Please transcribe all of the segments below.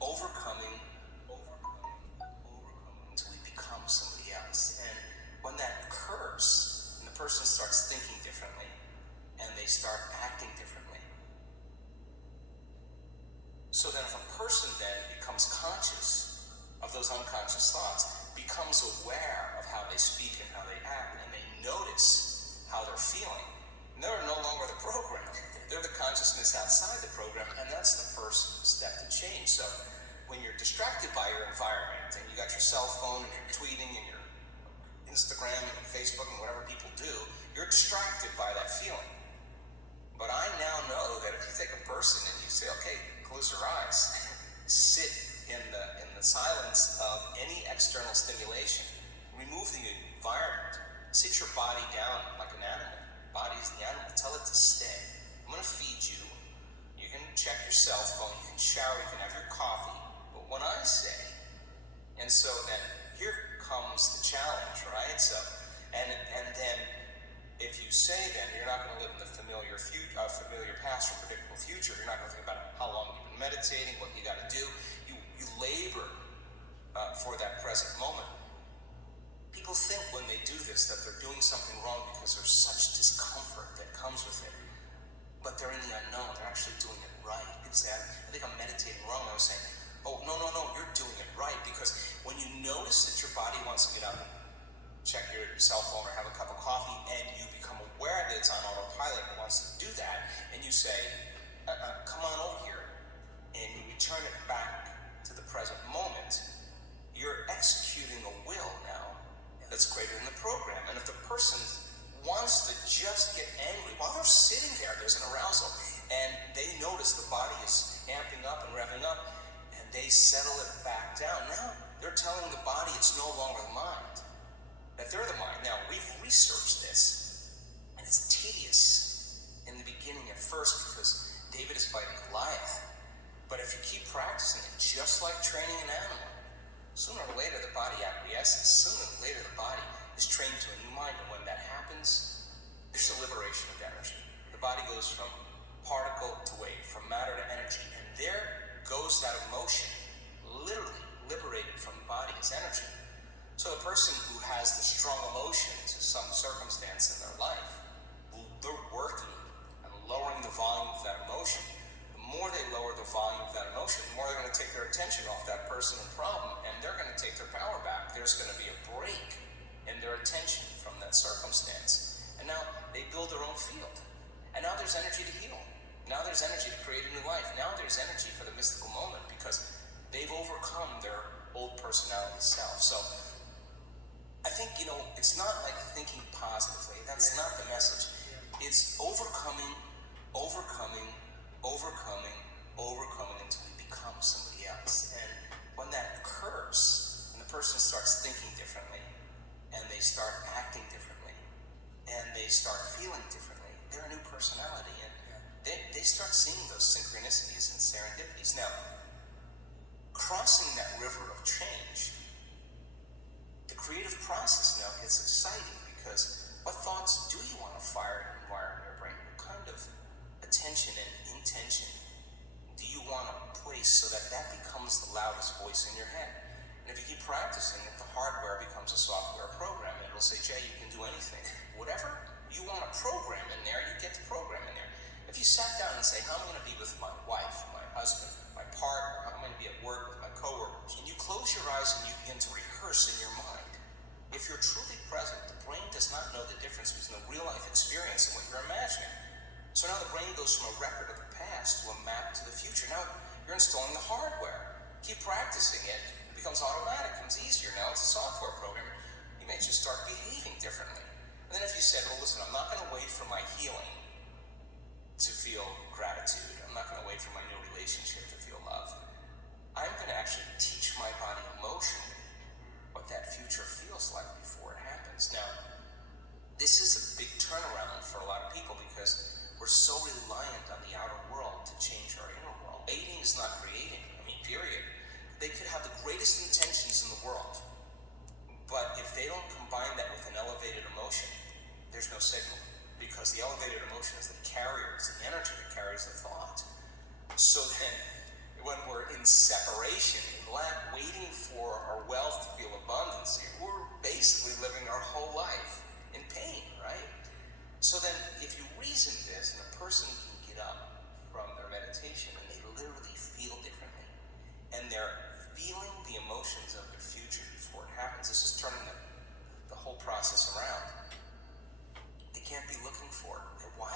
overcoming, overcoming until we become somebody else. And when that occurs, and the person starts thinking differently, and they start acting differently. So then if a person then becomes conscious of those unconscious thoughts, becomes aware of how they speak and how they act, and they notice how they're feeling, they're no longer the program. They're the consciousness outside the program, and that's the first step to change. So when you're distracted by your environment, and you got your cell phone, and you're tweeting, and your Instagram, and Facebook, and whatever people do, you're distracted by that feeling. But I now know that if you take a person and you say, okay, close your eyes, sit in the silence of any external stimulation, remove the environment, sit your body down like an animal. Body is the animal. Tell it to stay. I'm going to feed you. You can check your cell phone. You can shower. You can have your coffee. But when I say, and so then here comes the challenge, right? So, and then if you say then you're not going to live in the familiar past or predictable future, you're not going to think about how long you've been meditating, what you got to do. You labor for that present moment. People think when they do this that they're doing something wrong because there's such discomfort that comes with it. But they're in the unknown. They're actually doing it right. People say, I think I'm meditating wrong. I was saying, oh, no, you're doing it right. Because when you notice that your body wants to get up and check your cell phone or have a cup of coffee, and you become aware that it's on autopilot and wants to do that, and you say, come on over here, and you return it back to the present moment, you're executing a will now that's greater than the program. And if the person wants to just get angry while they're sitting there, there's an arousal, and they notice the body is amping up and revving up, and they settle it back down. Now they're telling the body it's no longer the mind, that they're the mind. Now we've researched this, and it's tedious in the beginning at first because David is fighting Goliath. But if you keep practicing it, just like training an animal, sooner or later the body acquiesces. Sooner or later the body is trained to a new mind, and when that happens, there's a liberation of energy. The body goes from particle to wave, from matter to energy, and there goes that emotion, literally liberated from the body as energy. So the person who has the strong emotion to some circumstance in their life, they're working and lowering the volume of that emotion. The more they lower the volume of that emotion, the more they're going to take their attention off that person and problem, and they're going to take their power back. There's going to be a break in their attention from that circumstance. And now they build their own field. And now there's energy to heal. Now there's energy to create a new life. Now there's energy for the mystical moment because they've overcome their old personality self. So I think, it's not like thinking positively. That's not the message. It's overcoming until we become somebody else. And when that occurs, and the person starts thinking differently, and they start acting differently, and they start feeling differently, they're a new personality, and they start seeing those synchronicities and serendipities. Now, crossing that river of change, the creative process now gets exciting because what thoughts do you want to fire and wire in your brain? What kind of attention and intention do you want to place so that becomes the loudest voice in your head? And if you keep practicing it, the hardware becomes a software program. It'll say, Jay, you can do anything. Whatever you want to program in there, you get the program in there. If you sat down and say, how am I going to be with my wife, my husband, my partner, how am I going to be at work with my coworkers, and you close your eyes and you begin to rehearse in your mind, if you're truly present, the brain does not know the difference between the real life experience and what you're imagining. So now the brain goes from a record of the past to a map to the future. Now you're installing the hardware. Keep practicing it. It becomes automatic. It becomes easier. Now it's a software program. You may just start behaving differently. And then if you said, well, listen, I'm not going to wait for my healing to feel gratitude. I'm not going to wait for my new relationship to feel love. I'm going to actually teach my body emotionally what that future feels like before it happens. Now, this is a big turnaround for a lot of people because we're so reliant on the outer world to change our inner world. Dating is not creating, period. They could have the greatest intentions in the world, but if they don't combine that with an elevated emotion, there's no signal, because the elevated emotion is the carrier, it's the energy that carries the thought. So then, when we're in separation, in lack, waiting for our wealth to feel abundance, we're basically living our whole life in pain, right? So then, if you reason this, and a person can get up from their meditation and they literally feel differently, and they're feeling the emotions of their future before it happens, this is turning the whole process around. They can't be looking for it. And why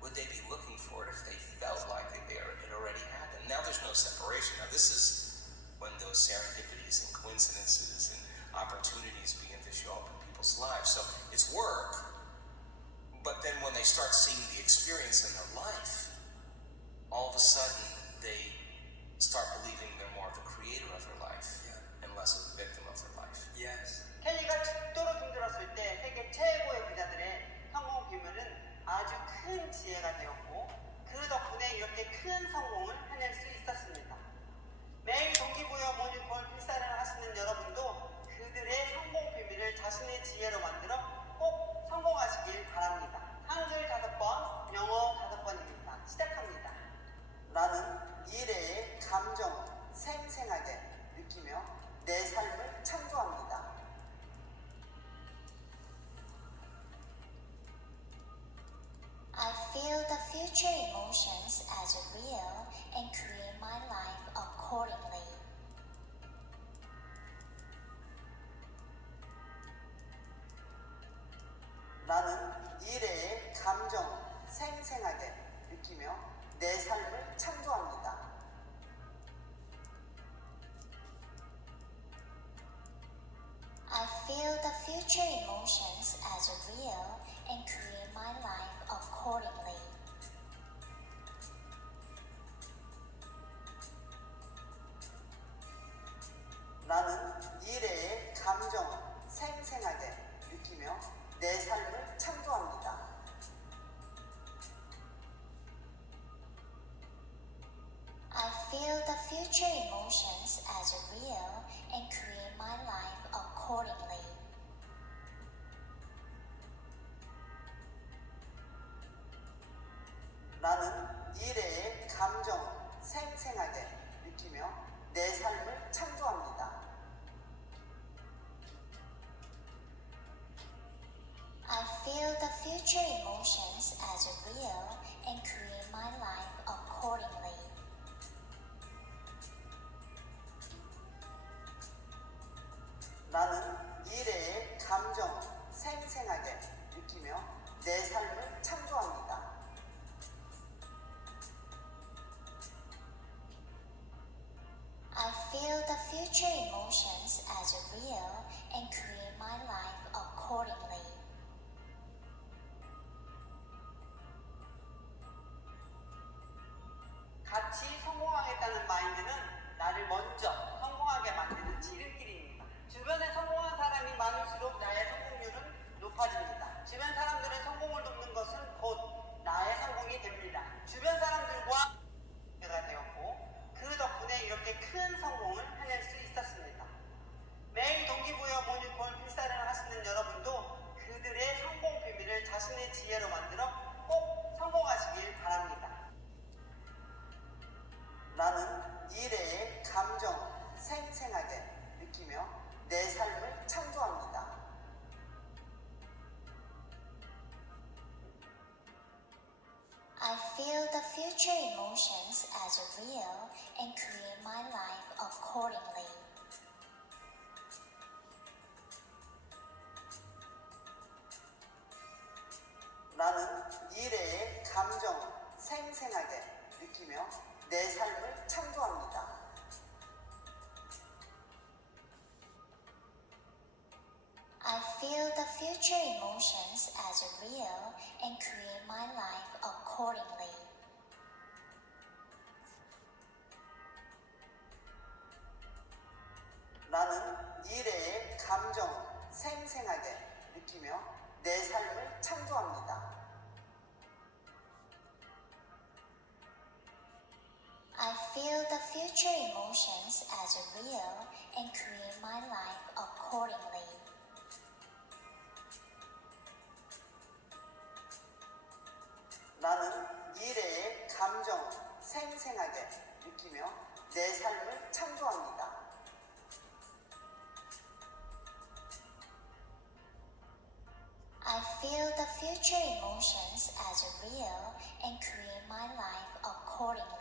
would they be looking for it if they felt like it already happened? Now there's no separation. Now this is when those serendipities and coincidences and opportunities begin to show up in people's lives. So it's work, but then when they start seeing the experience in their life, all of a sudden they start believing they're more of the creator of their life and less of the victim of their life. Yes. 켈리가 죽도록 힘들었을 때 세계 최고의 부자들의 성공 비밀은 아주 큰 지혜가 되었고 그 덕분에 이렇게 큰 성공을 해낼 수 있었습니다. 매일 동기부여 모닝콜 필사를 하시는 여러분도 그들의 성공 비밀을 자신의 지혜로 만들어 꼭 성공하시길 바랍니다. 한글 5번, 영어 5번입니다. 시작합니다. 나는 미래의 감정을 생생하게 느끼며 내 삶을 창조합니다. I feel the future emotions as real and create my life accordingly. 나는 미래의 감정을 생생하게 느끼며 내 삶을 창조합니다. I feel the future emotions as real and create my life accordingly. 나는 미래의 감정을 생생하게 느끼며 내 삶을 창조합니다. I feel the future emotions as real and create my life accordingly. 나는 미래의 감정을 생생하게 느끼며 내 삶을 창조합니다. I feel the future emotions as real and create my life accordingly. 나는 미래의 감정을 생생하게 느끼며 내 삶을 창조합니다. I feel the future emotions as real and create my life accordingly. 같이 성공하겠다는 마인드는 나를 먼저 성공하게 만드는 지름길입니다. 주변에 성공한 사람이 많을수록 나의 성공률은 높아집니다. 주변 사람들의 성공을 돕는 것은 곧 나의 성공이 됩니다. 주변 사람들과 가 되었고 그 덕분에 이렇게 큰 성공을 해낼 수 있었습니다. 매일 동기부여 모닝콜 필사를 하시는 여러분도 그들의 성공 비밀을 자신의 지혜로 만들어 꼭 성공하시길 바랍니다. 나는 미래의 감정을 생생하게 느끼며 내 삶을 창조합니다. I feel the future emotions as real and create my life accordingly. 나는 미래의 감정을 생생하게 느끼며 내 삶을 창조합니다. I feel the future emotions as real and create my life accordingly. 나는 미래의 감정을 생생하게 느끼며 내 삶을 창조합니다. I feel the future emotions as real and create my life accordingly. 나는 미래의 감정을 생생하게 생생하게 느끼며 내 삶을 창조합니다. I feel the future emotions as real and create my life accordingly.